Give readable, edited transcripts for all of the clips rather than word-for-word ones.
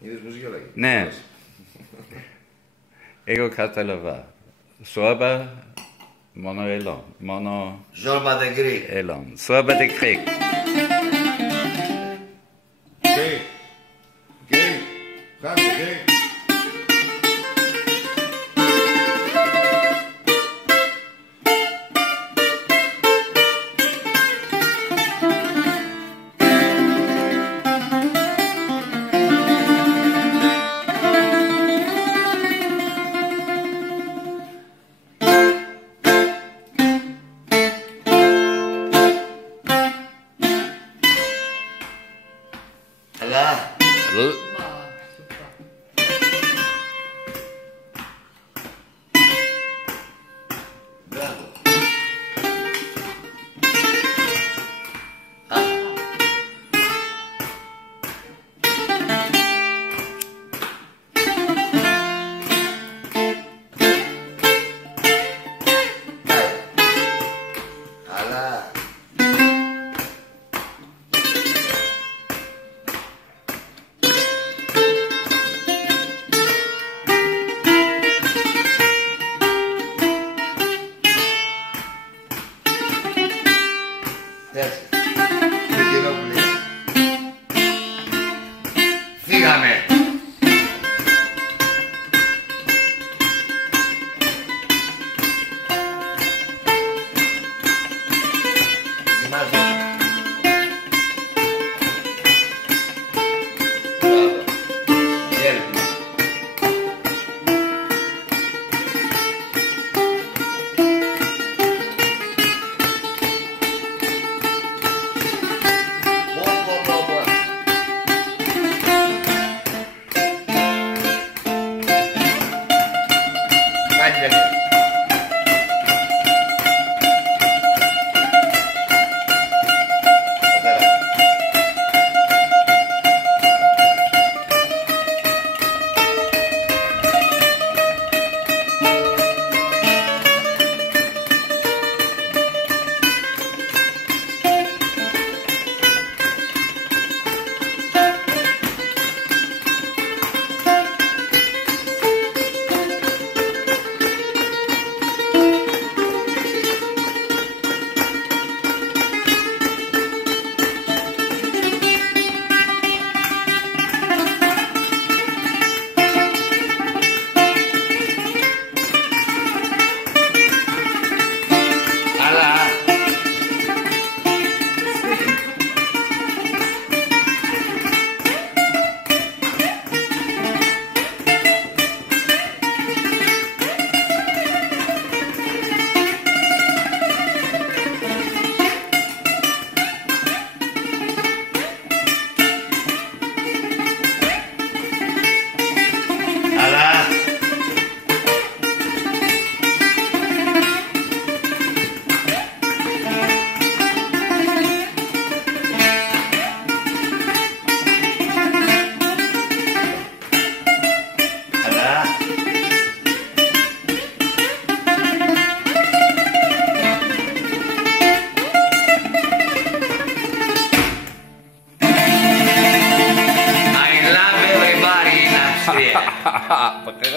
Είδες πως γέλαγε. Ναι. Εγώ κατάλαβα. Σόρμπα, μόνο ελόν. Μόνο... Ζόρμπα de Greek. Ελόν. Σόρμπα de Greek. Γκέι. Γκέι. Χάνσε γκέι. Αλλά. Μπράβο. Αλλά. Φύγαμε. Θυμάσαι. Μπράβο. Έρχομαι.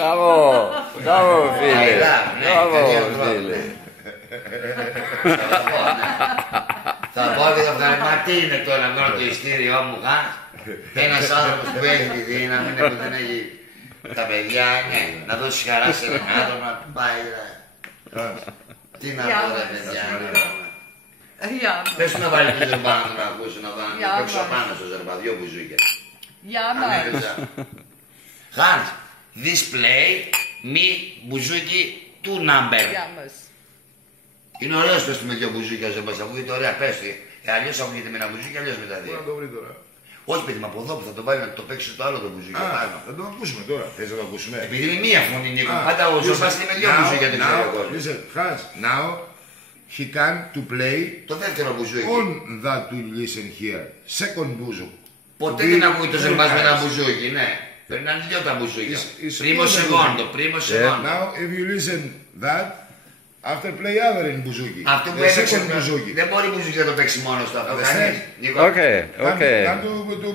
Bravo, bravo φίλε. Bravo φίλε. Θα πω και θα βγάλει, μα τι είναι τώρα με το ειστήριό μου, ένας άνθρωπος που έχει τη δύναμη, που δεν έχει τα παιδιά, ναι, να δώσει χαρά σε έναν άτομο, να πάει, τι να πω ρε παιδιά, πες του να βάλει το ζερμπάνο να ακούσει, να παίξω πάνω στο ζερμπαδιό που ζούγε. Hans, this play me μπουζούκι two number. Είναι ωραίος πες του με δυο μπουζούκια ο Ζεμπάς, ακούγεται ωραία, πες του. Αλλιώς ακούγεται με ένα μπουζούκι, αλλιώς με τα δύο. Μπορεί να το βρει τώρα. Όχι παιδί, μα από εδώ που θα το βάλει να το παίξει το άλλο το μπουζούκι. Θα το ακούσουμε τώρα, θες να το ακούσουμε. Επειδή είναι μία φωνή, Νίκο, πάντα ο Ζεμπάς είναι με δυο μπουζούκια. Listen, Hans, now he can to play το δεύτερο μπουζούκι. on that will listen here. Second μπουζούκι. Ποτέ δεν ακούει το Ζεμπάς με ένα μπουζούκι, ναι. Πρέπει να είναι δυο τα μπουζούκια. Primo secondo, primo secondo. Now if you listen that, After play other είναι μπουζούκι. Αυτό που The έπαιξε. second μπουζούκι. Δεν μπορεί μπουζούκι να το παίξει μόνο του αυτό. Understand? Νίκο, Οκ, οκ.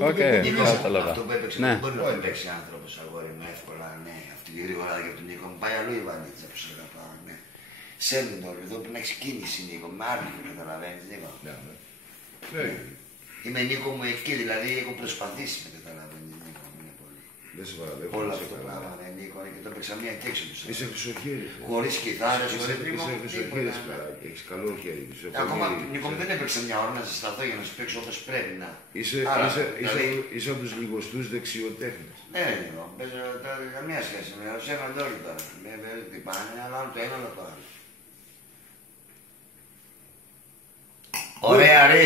Οκ, Νίκο, κατάλαβα. αυτό που έπαιξε Ναι. δεν μπορεί να το παίξει άνθρωπο αγόρι μου εύκολα. Ναι, αυτή τη γρήγορα για τον Νίκο μου πάει αλλού η βαλίτσα που σε αγαπάω. Ναι. Σέλνει το εδώ που να έχει κίνηση Νίκο. Με άρθρο καταλαβαίνει Νίκο. Ναι. Είμαι Νίκο μου εκεί, δηλαδή έχω προσπαθήσει με καταλαβαίνει Νίκο. Είναι πολύ. Δεν σε παραδέχομαι. Όλα αυτό το πράγμα ναι, Νίκο και το παίξα μία και έξω του. Είσαι χρυσοχέρι. Χωρί κιθάρες, Είσαι χωρί Νίκο. χρυσοχέρι παιδάκι. Έχεις καλό χέρι. Ακόμα Νίκο μου δεν έπαιξα μια ώρα να σε σταθώ για να σου παίξω όπως πρέπει να. Είσαι από τους λιγοστούς δεξιοτέχνες. Ναι, Νίκο, παίζω τώρα καμία σχέση. Με σέβονται όλοι τώρα. Με τι πάνε, αλλά άλλο το ένα, άλλο το άλλο. Ωραία, ρε.